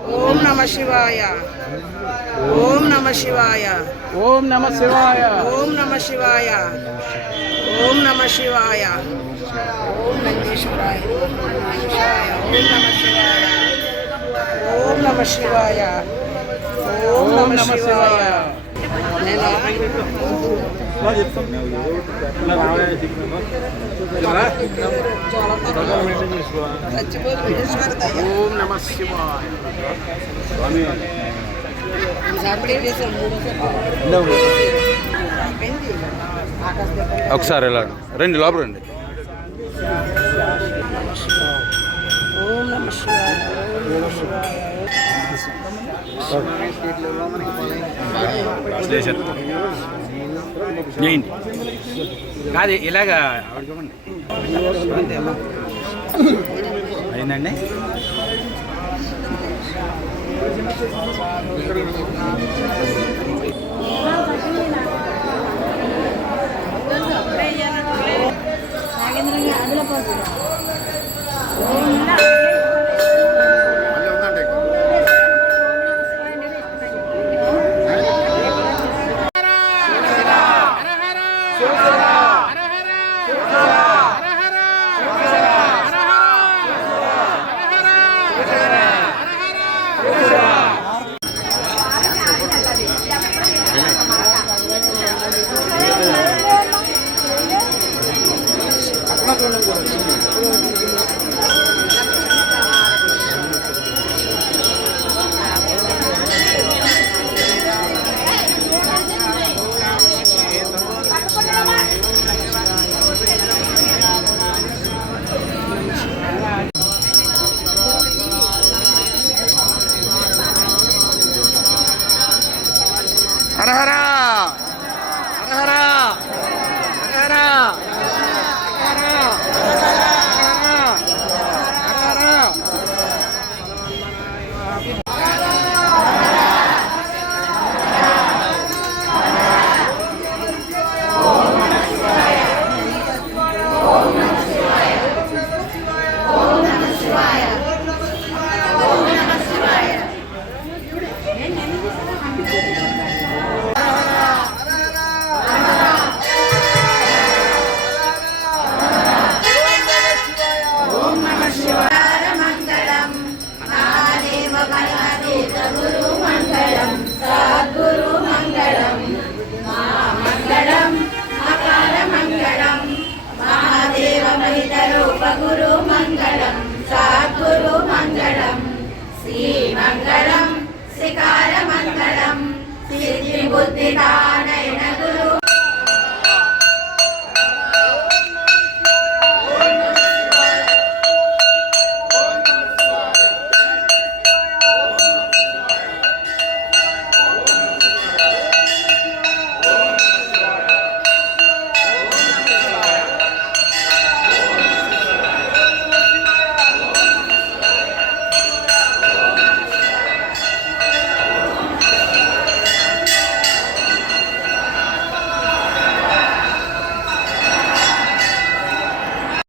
ఓం నమ శివాయ. ఓం నమ శివాయ. ఓం నమ శివాయ. ఓం నమ శివాయ. ఓం నందీశ్వరాయ. ఓం నమ శివాయ. ఓం నమ శివాయ. ఓం నమ శివాయ. నేను ఓం నమ శివాయ ఒకసారి వెళ్ళాడు రండి లోపల రండి. ఓం నమ శివాయ ఓం నమ శివాయ. చేయండి కాదు ఇలాగా ఆవిడ చూడండి అయిందండి. హర বুদ্ধি দান